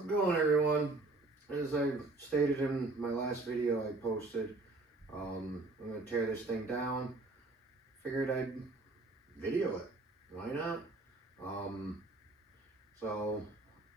How's it going, everyone? As I stated in my last video I posted, I'm going to tear this thing down. Figured I'd video it. Why not? So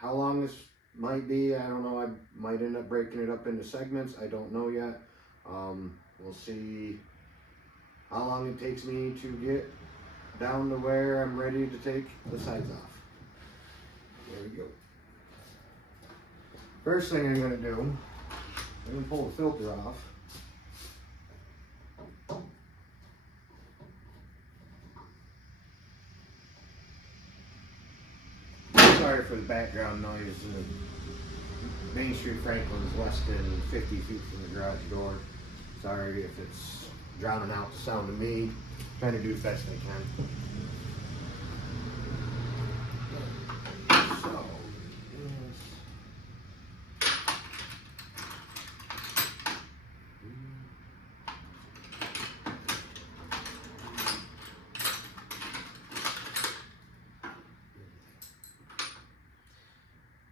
how long this might be, I don't know. I might end up breaking it up into segments. I don't know yet. We'll see how long it takes me to get down to where I'm ready to take the sides off. There we go. First thing I'm going to do, I'm going to pull the filter off. Sorry for the background noise. Main Street Franklin is less than 50 feet from the garage door. Sorry if it's drowning out the sound of me. Trying to do the best I can. So,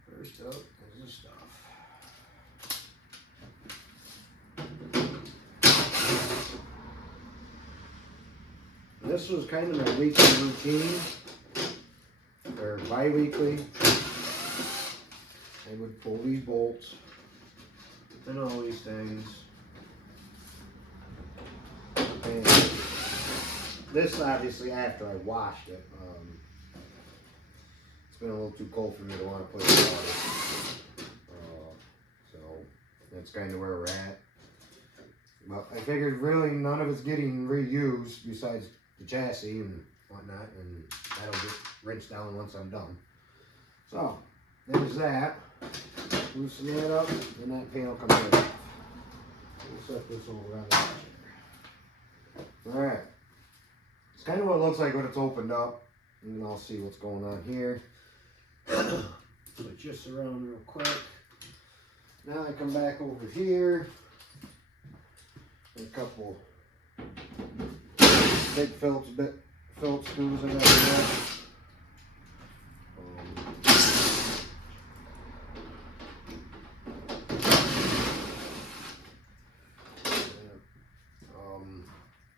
first up is the stuff. This was kind of my weekly routine, or bi-weekly. I would pull these bolts and all these things. And this obviously after I washed it. It's been a little too cold for me to want to put it in water. So that's kind of where we're at. But I figured really none of it's getting reused besides the chassis and whatnot, and that'll get rinsed down once I'm done. So there's that. Loosen that up, and that panel comes right off. We'll set this over on the chair. Alright. It's kind of what it looks like when it's opened up. And then I'll see what's going on here. Switch this around real quick. Now I come back over here. A couple big Phillips screws I got there.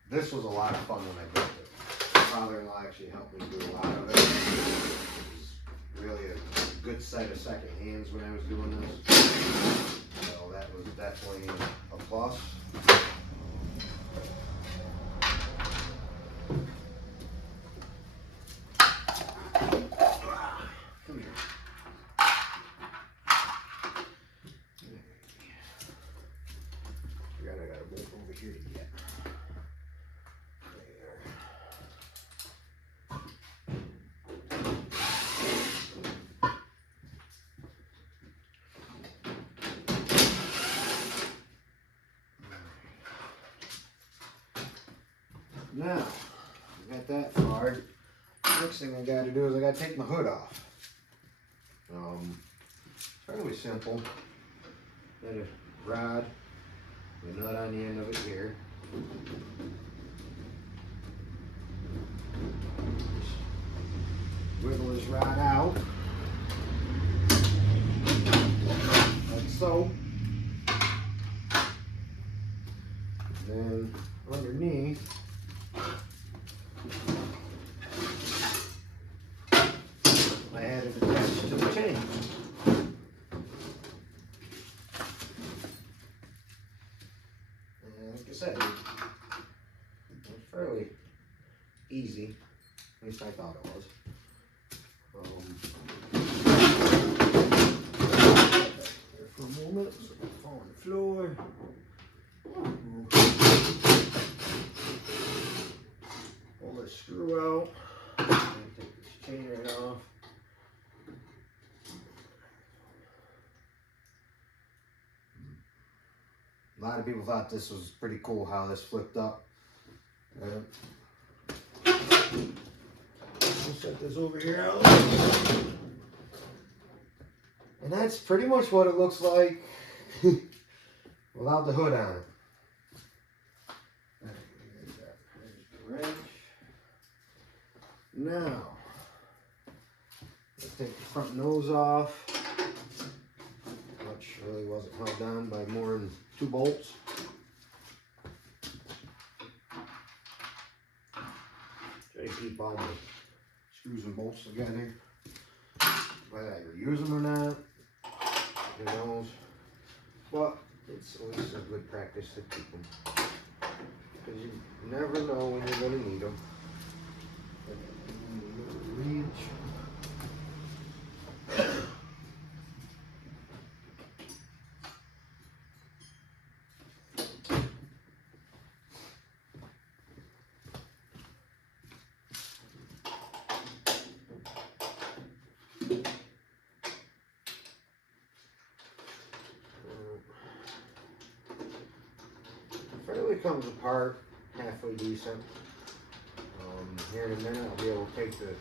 This was a lot of fun when I built it. My father-in-law actually helped me do a lot of it. It was really a good set of second hands when I was doing this. So that was definitely a plus. Come here. I got a bolt over here to get. Now, I got that far. Next thing I got to do is I got to take my hood off. Fairly simple. Got a rod, a nut on the end of it here. Wiggle this rod out, like so. And then underneath, I had it attached to the chain. And like I said, it was fairly easy. At least I thought it was. There for a moment, so I don't fall on the floor. Pull this screw out. And take this chain right off. A lot of people thought this was pretty cool how this flipped up. I'll set this over here. And that's pretty much what it looks like without the hood on it. There's the wrench. Now, let's take the front nose off. really wasn't held down by more than 2 bolts. Try to keep all my screws and bolts together. Whether I reuse them or not, who knows. But it's always a good practice to keep them. Because you never know when you're going to need them. Reach. Fairly comes apart halfway decent. Here in a minute I'll be able to take the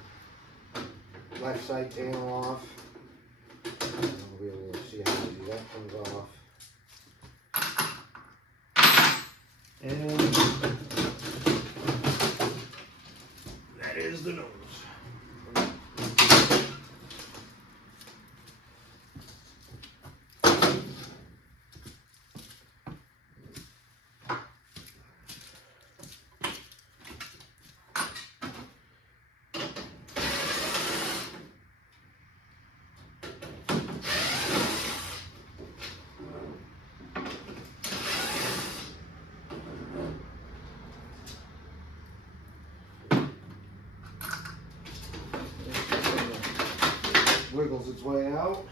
left side panel off. I'll be able to see how easy that comes off. And that is the nose. Wiggles its way out.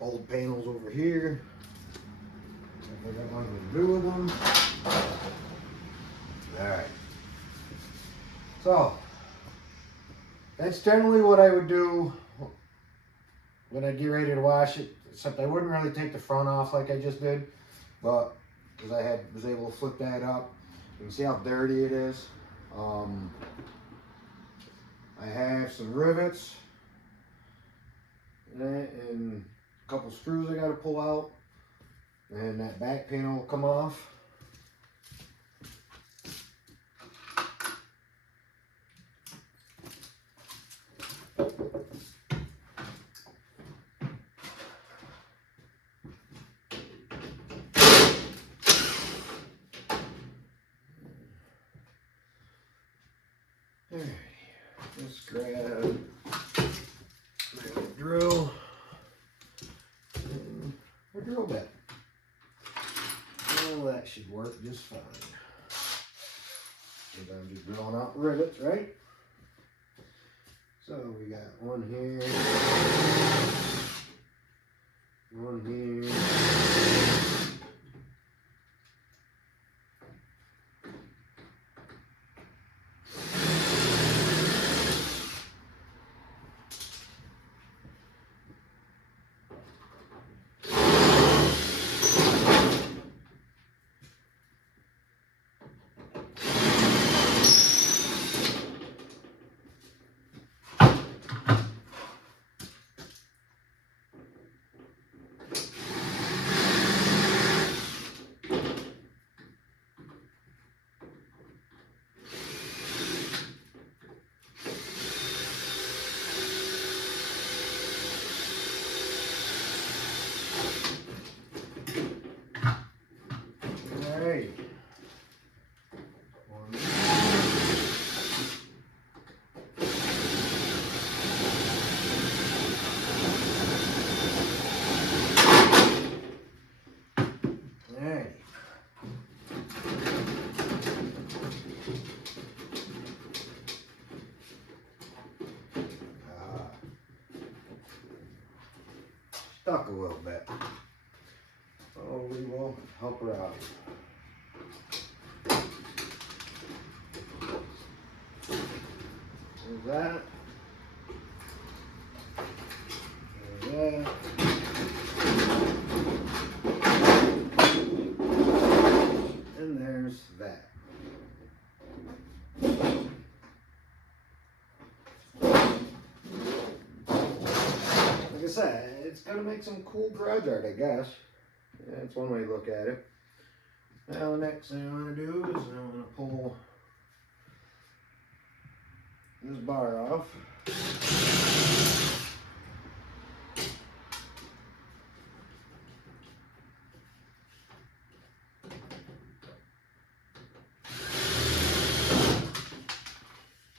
Old panels over here. I got nothing to do with them. Alright. So, that's generally what I would do when I get ready to wash it. Except I wouldn't really take the front off like I just did. But because I was able to flip that up. You can see how dirty it is. I have some rivets and a couple screws I got to pull out, and that back panel will come off. Alright, let's grab my drill and a drill bit. Well, that should work just fine. Because I'm just drilling out rivets, right? So we got one here, one here. Stuck a little bit. So we will help her out. There's that. There's that. And there's that. Like I said, it's gonna make some cool garage art, I guess. Yeah, that's one way to look at it. Now the next thing I'm gonna do is I'm gonna pull this bar off.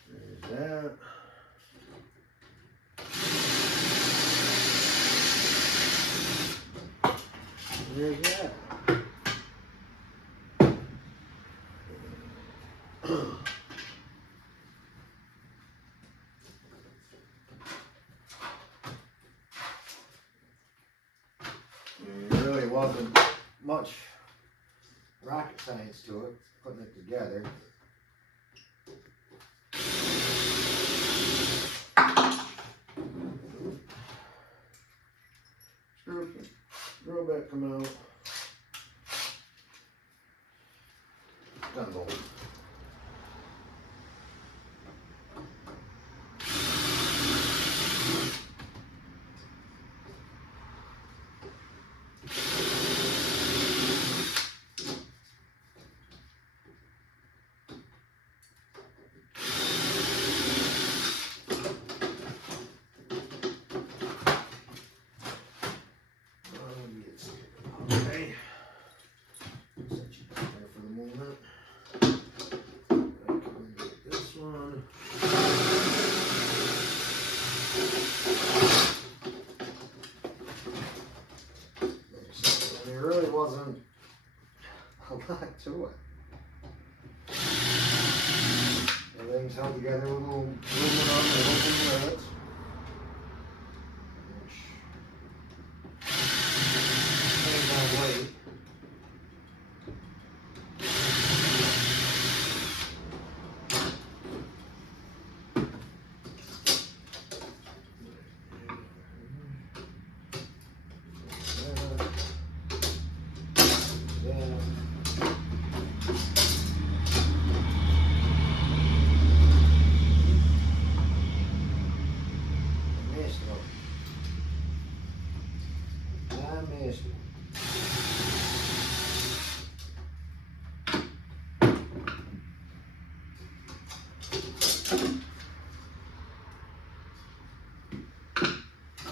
There's that. There's that. There really wasn't much rocket science to it, putting it together. Screw back come out. Gun bolt. Okay. Set you back there for the moment. Get this one. There really wasn't a lot to it. Everything's held together with a little movement on the open rivets. Weight.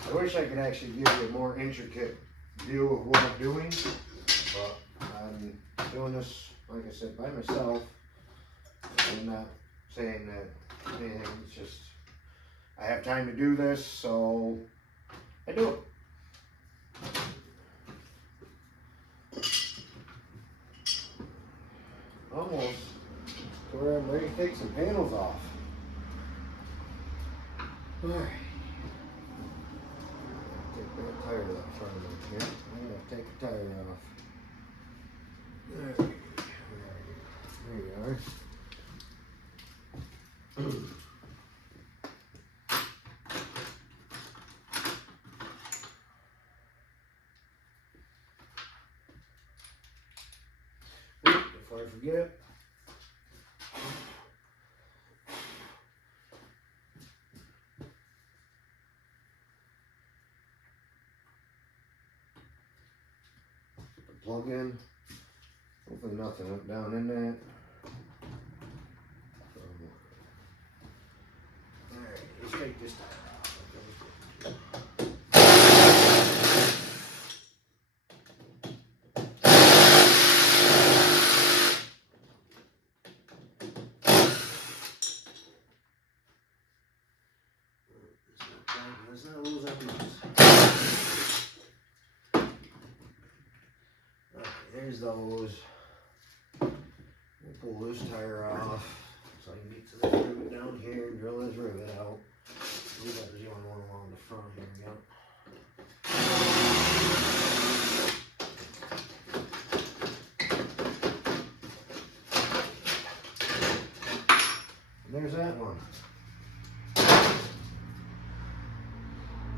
I wish I could actually give you a more intricate view of what I'm doing, but I'm doing this, like I said, by myself. I'm not saying that anything, it's just I have time to do this, so I do it. Almost to where I'm ready to take some panels off. Alright. Take that tire out front of it here. I'm going to take the tire off. There you are. Before I forget, put the plug in. Hopefully nothing went down in that. Alright, let's take this tire off. Let's not lose our piece. Alright, there's those. We'll pull this tire off so I can get to this rivet down here and drill this rivet out. We got the only one along the front here. We go. There's that one.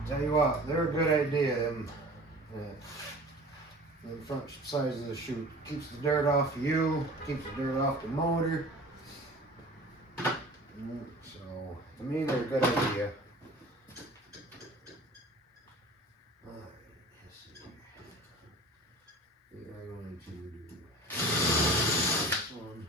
Tell you what, they're a good idea. Them front sides of the chute keeps the dirt off you, keeps the dirt off the motor. So to me, they're a good idea. Alright, let's see. We are going to do this one.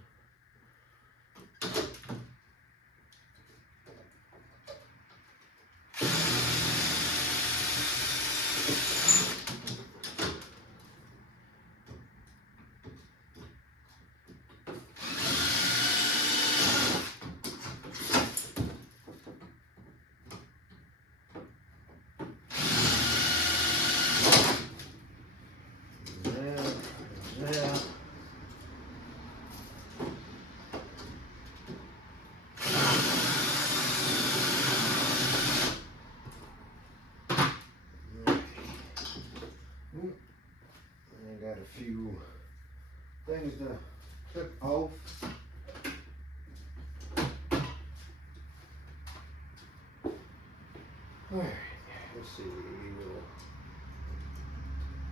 few things to clip off. Alright, let's see.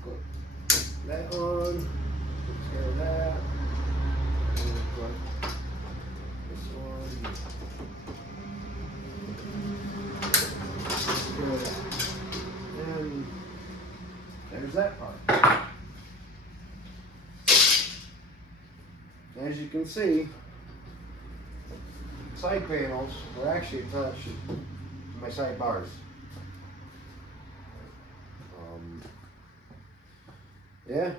We'll put that on. Take care of that. And we'll put this one. Take care of that. And there's that part. As you can see, side panels were actually attached to my side bars. Yeah,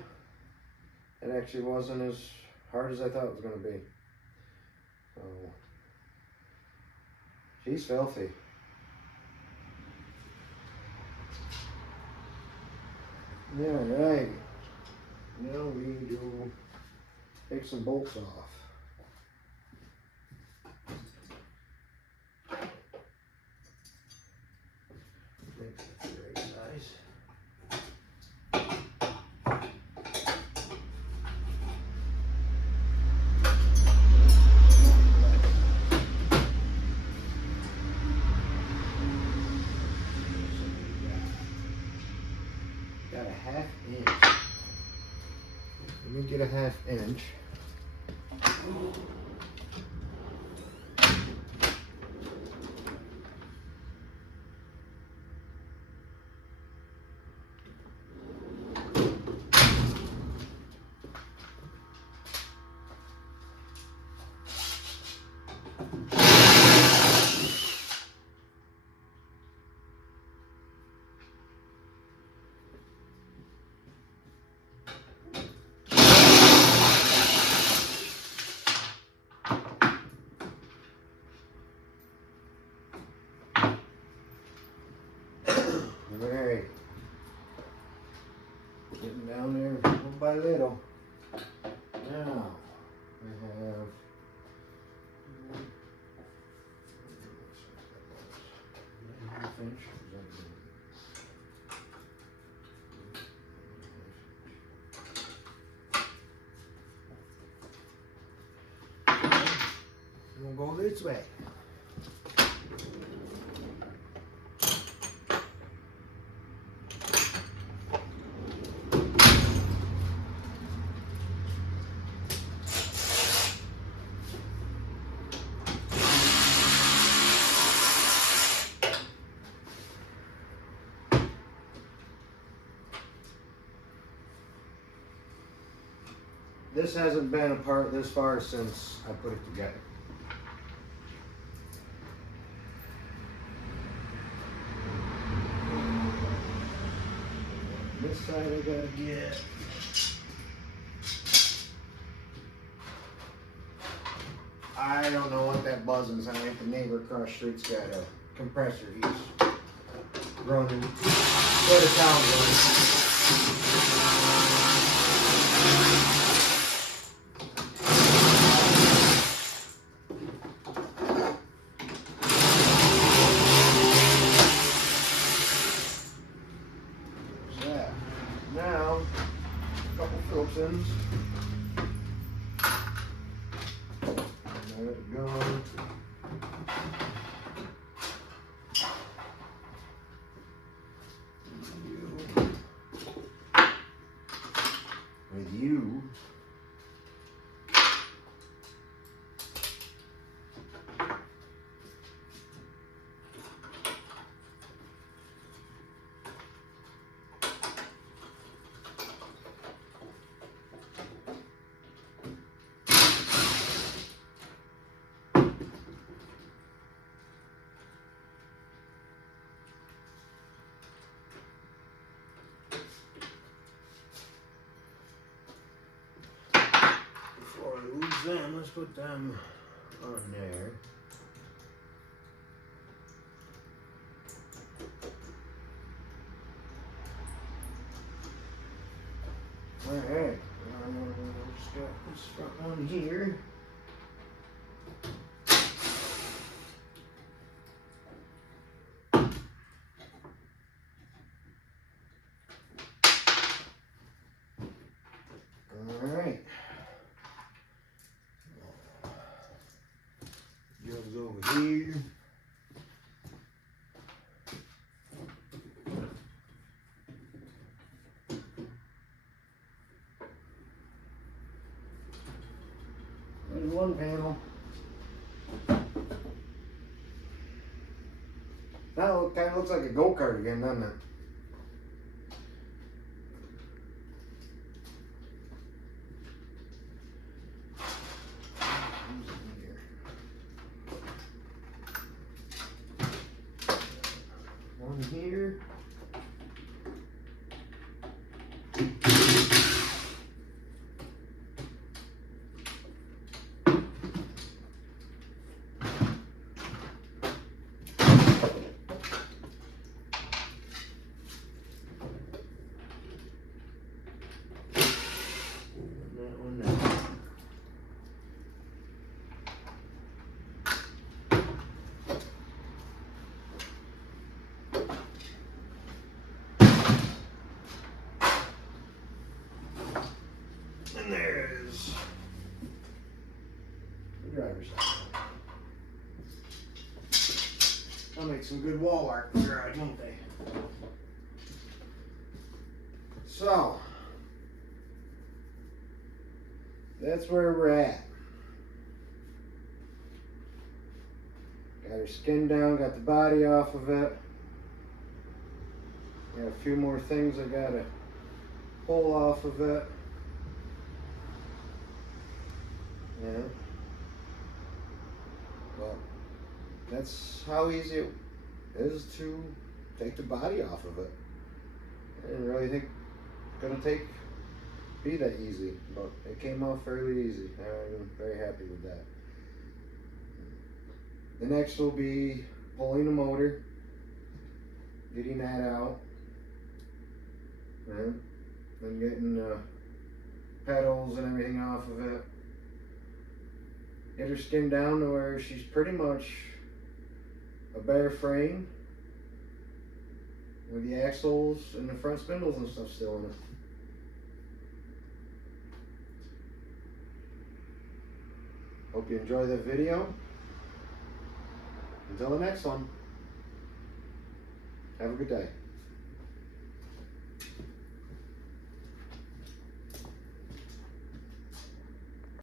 it actually wasn't as hard as I thought it was going to be. So, she's filthy. Alright, now we need to take some bolts off. Makes it very nice. Got a 1/2 inch. Let me get a 1/2 inch. Alright, getting down there little by little. Now, I have we'll go this way. This hasn't been apart this far since I put it together. This side I gotta get. I don't know what that buzzing sound. I think the neighbor across the street's got a compressor. He's running. What a town running. Now, a couple Phillipsons. There it goes. With you. Before I lose them, let's put them on there. Alright, just got this front one here. here. There's one panel. Now it kind of looks like a go-kart again, doesn't it? One here. And there's the driver's side. They'll make some good wall art in the garage, won't they? So, that's where we're at. Got her skin down, got the body off of it. Got a few more things I gotta pull off of it. Yeah. Well, that's how easy it is to take the body off of it. I didn't really think it's gonna be that easy, but it came off fairly easy. I'm very happy with that. The next will be pulling the motor, getting that out, and then getting the pedals and everything off of it. Get her skin down to where she's pretty much a bare frame with the axles and the front spindles and stuff still in it. Hope you enjoy the video. Until the next one, have a good day.